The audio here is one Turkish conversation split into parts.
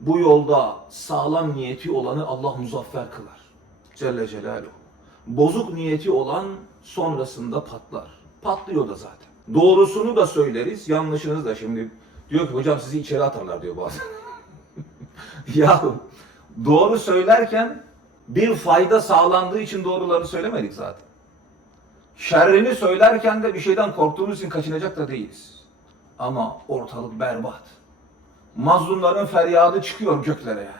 Bu yolda sağlam niyeti olanı Allah muzaffer kılar. Celle Celaluhu. Bozuk niyeti olan sonrasında patlar. Patlıyor da zaten. Doğrusunu da söyleriz, yanlışını da şimdi diyor ki hocam sizi içeri atarlar diyor bazen. ya doğru söylerken bir fayda sağlandığı için doğruları söylemedik zaten. Şerrini söylerken de bir şeyden korktuğumuz için kaçınacak da değiliz. Ama ortalık berbat. Mazlumların feryadı çıkıyor göklere yani.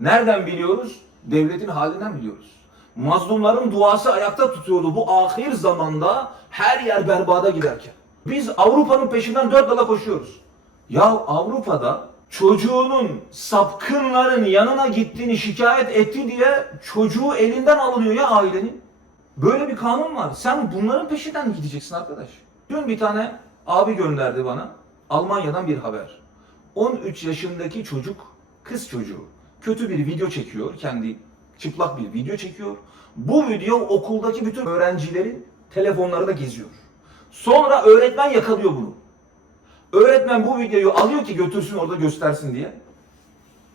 Nereden biliyoruz? Devletin halinden biliyoruz. Mazlumların duası ayakta tutuyordu bu ahir zamanda her yer berbada giderken. Biz Avrupa'nın peşinden dört dala koşuyoruz. Ya Avrupa'da çocuğunun sapkınların yanına gittiğini şikayet etti diye çocuğu elinden alınıyor ya ailenin. Böyle bir kanun var. Sen bunların peşinden gideceksin arkadaş? Dün bir tane abi gönderdi bana. Almanya'dan bir haber. 13 yaşındaki çocuk, kız çocuğu kötü bir video çekiyor. Kendi çıplak bir video çekiyor. Bu video okuldaki bütün öğrencilerin telefonlarında geziyor. Sonra öğretmen yakalıyor bunu. Öğretmen bu videoyu alıyor ki götürsün orada göstersin diye.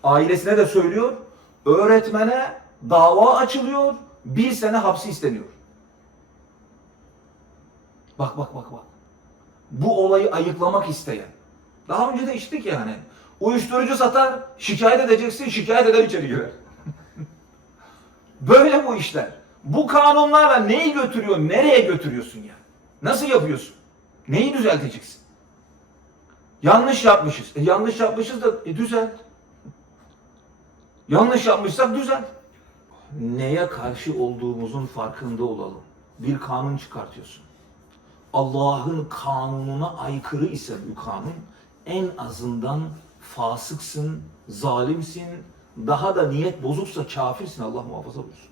Ailesine de söylüyor. Öğretmene dava açılıyor. Bir sene hapsi isteniyor. Bak bak bak bak. Bu olayı ayıklamak isteyen. Daha önce de içtik yani. Uyuşturucu satar, şikayet edeceksin, şikayet eder içeri girer. Böyle bu işler. Bu kanunlarla neyi götürüyor, nereye götürüyorsun yani? Nasıl yapıyorsun? Neyi düzelteceksin? Yanlış yapmışız. E yanlış yapmışız da e, düzelt. Yanlış yapmışsak düzelt. Neye karşı olduğumuzun farkında olalım. Bir kanun çıkartıyorsun. Allah'ın kanununa aykırı ise bu kanun en azından fasıksın, zalimsin, daha da niyet bozuksa kafirsin Allah muhafaza buyursun.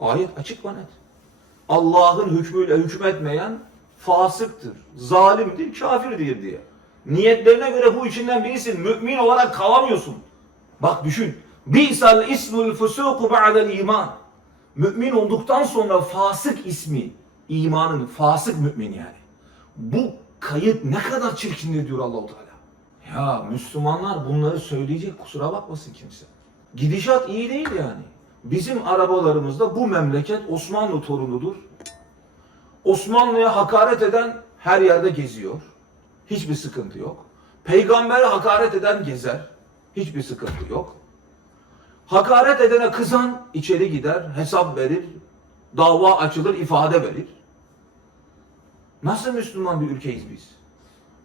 Ayet açık ve net. Allah'ın hükmüyle hükmetmeyen fasıktır, zalimdir, kafirdir diye. Niyetlerine göre bu içinden birisin. Mümin olarak kalamıyorsun. Bak düşün. Bisal ismul fusuku ba'del iman. Mümin olduktan sonra fasık ismi, imanın fasık mümin yani. Bu kayıt ne kadar çirkindir diyor Allahu Teala. Ya Müslümanlar bunları söyleyecek kusura bakmasın kimse. Gidişat iyi değil yani. Bizim arabalarımızda bu memleket Osmanlı torunudur. Osmanlı'ya hakaret eden her yerde geziyor. Hiçbir sıkıntı yok. Peygambere hakaret eden gezer. Hiçbir sıkıntı yok. Hakaret edene kızan içeri gider, hesap verir, dava açılır, ifade verir. Nasıl Müslüman bir ülkeyiz biz?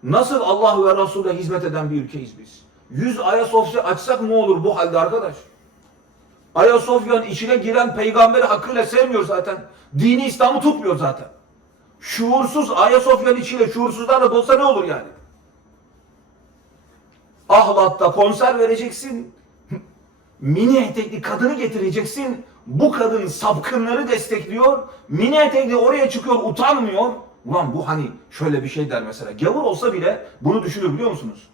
Nasıl Allah ve Resul'e hizmet eden bir ülkeyiz biz? Yüz Ayasofya açsak ne olur bu halde arkadaş? Ayasofya'nın içine giren peygamberi hakkıyla sevmiyor zaten. Dini İslam'ı tutmuyor zaten. Şuursuz Ayasofya'nın içine şuursuzlarla dolsa ne olur yani? Ahlat'ta konser vereceksin. Mini etekli kadını getireceksin. Bu kadın sapkınları destekliyor. Mini etekli oraya çıkıyor utanmıyor. Ulan bu hani şöyle bir şey der mesela. Gavur olsa bile bunu düşünür biliyor musunuz?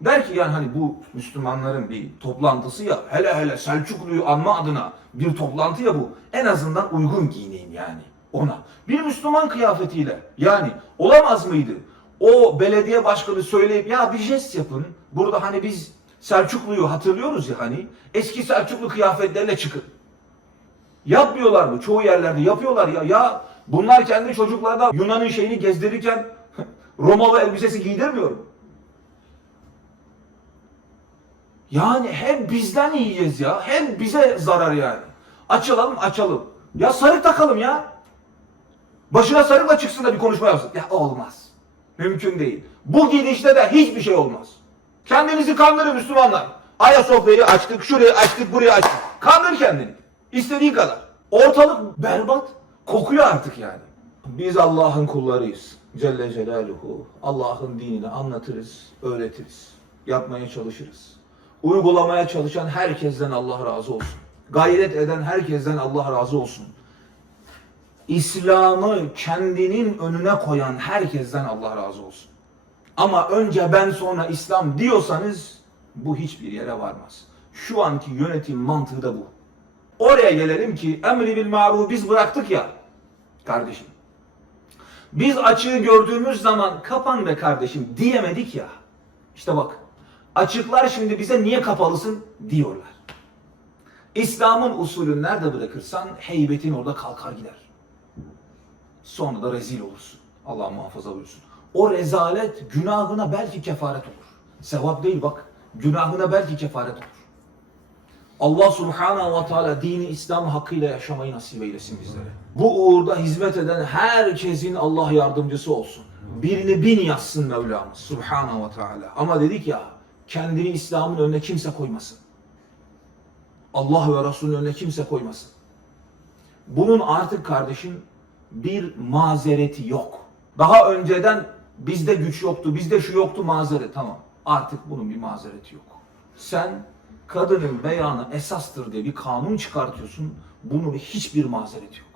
Der ki yani hani bu Müslümanların bir toplantısı ya hele hele Selçuklu'yu anma adına bir toplantı ya bu. En azından uygun giyineyim yani ona. Bir Müslüman kıyafetiyle yani olamaz mıydı? O belediye başkanı söyleyip ya bir jest yapın. Burada hani biz Selçuklu'yu hatırlıyoruz ya hani eski Selçuklu kıyafetlerle çıkın. Yapmıyorlar mı? Çoğu yerlerde yapıyorlar ya. Ya bunlar kendi çocuklarına Yunan'ın şeyini gezdirirken Romalı elbisesi giydirmiyor? Yani hep bizden yiyeceğiz ya. Hep bize zarar yani. Açılalım açalım. Ya sarık takalım ya. Başına sarıkla çıksın da bir konuşma yapsın. Ya olmaz. Mümkün değil. Bu gidişte de hiçbir şey olmaz. Kendinizi kandırın Müslümanlar. Ayasofya'yı açtık, şurayı açtık, burayı açtık. Kandır kendini. İstediğin kadar. Ortalık berbat. Kokuyor artık yani. Biz Allah'ın kullarıyız. Celle Celaluhu. Allah'ın dinini anlatırız, öğretiriz. Yapmaya çalışırız. Uygulamaya çalışan herkesten Allah razı olsun. Gayret eden herkesten Allah razı olsun. İslam'ı kendinin önüne koyan herkesten Allah razı olsun. Ama önce ben sonra İslam diyorsanız bu hiçbir yere varmaz. Şu anki yönetim mantığı da bu. Oraya gelelim ki emri bil maruf biz bıraktık ya kardeşim. Biz açığı gördüğümüz zaman kapan be kardeşim diyemedik ya. İşte bak Açıklar şimdi bize niye kapalısın diyorlar. İslam'ın usulünü nerede bırakırsan heybetin orada kalkar gider. Sonra da rezil olursun. Allah muhafaza buyursun. O rezalet günahına belki kefaret olur. Sevap değil bak. Günahına belki kefaret olur. Allah subhanahu ve teala dini İslam hakkıyla yaşamayı nasip eylesin bizlere. Bu uğurda hizmet eden herkesin Allah yardımcısı olsun. Birini bin yazsın Mevlamız subhanahu ve teala. Ama dedik ya kendini İslam'ın önüne kimse koymasın. Allah ve Resulünün önüne kimse koymasın. Bunun artık kardeşim bir mazereti yok. Daha önceden bizde güç yoktu, bizde şu yoktu mazeret tamam. Artık bunun bir mazereti yok. Sen kadının beyanı esastır diye bir kanun çıkartıyorsun. Bunun hiçbir mazereti yok.